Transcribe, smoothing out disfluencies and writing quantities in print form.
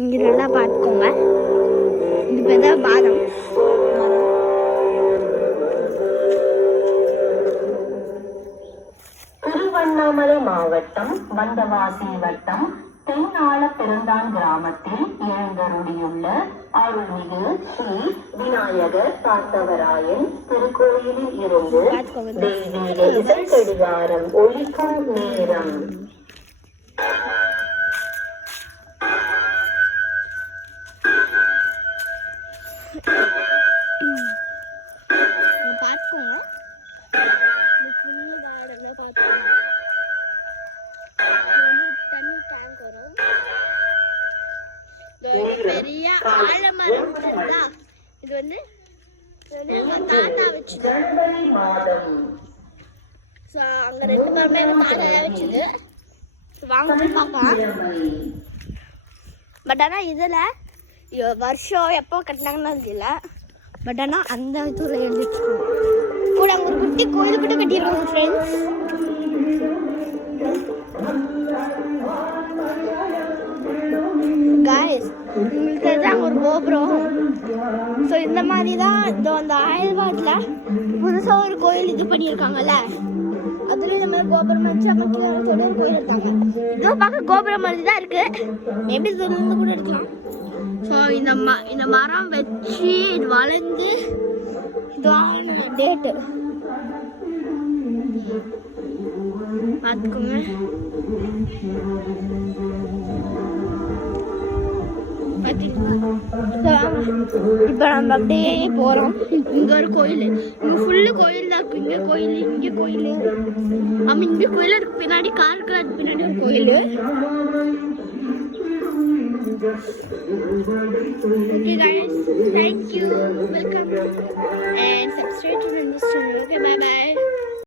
இங்கே நல்லா பார்த்துக்கோங்க. இது பேர் தான் பாதம். திருவண்ணாமலை மாவட்டம் வந்தவாசி வட்டம் தென்னாள பெருந்தான் கிராமத்தில் எழுந்தருளியுள்ள அருள்மிகு ஸ்ரீ விநாயகர் பார்த்தவராயன் திருக்கோயிலில் இருந்து தெய்வீக இசைக்கடிகாரம் ஒலிக்கும் நேரம். பார்த்துக்கோங்க. தண்ணி டேங்க் வரும். பெரிய ஆலமரம் இருக்குதா, இது வந்து தாத்தா வச்சுது. அங்க 2 மரமே தாத்தா வச்சுது. வாங்க பார்க்கலாம். பட் ஆனால் இதில் வருஷம் எப்போ கட்டினாங்கன்னு தெரியல. பட் ஆனால் அந்த இதில் எழுதிட்டுருக்கோம். கூட அங்கே ஒரு குட்டி கோயில் கிட்ட கட்டியிருக்காங்க ஃப்ரெண்ட்ஸ். காய்ஸ், உங்களுக்கு தெரிஞ்சாங்க ஒரு கோபுரம். ஸோ இந்த மாதிரி தான் இதோ அந்த ஆயிரவாட்டில் புதுசாக ஒரு கோயில் இது பண்ணியிருக்காங்கல்ல, அதுலேயும் இந்த மாதிரி கோபுரம் வச்சு அப்போ கீழே சொல்லி ஒரு கோயில் இருக்காங்க. இதுவும் பார்க்க கோபுரம் மாதிரி தான் இருக்குது. மேபி இதுலேருந்து கூட எடுக்கலாம். ஸோ இந்த மரம் வச்சு இது வளர்ந்து இதுவான டேட்டு பார்த்துக்கோங்க. இப்போ நம்ம அப்படியே போகிறோம். இங்கே ஒரு கோயில், இங்கே ஃபுல்லு கோயில் தான் இருக்குது. இங்கே கோயில், இங்கே கோயில், ஆமாம் இங்கே கோயில் இருக்கு. பின்னாடி காருக்கு அது பின்னாடி ஒரு கோயில். Okay guys, thank you, welcome and subscribe to this channel. Okay, bye.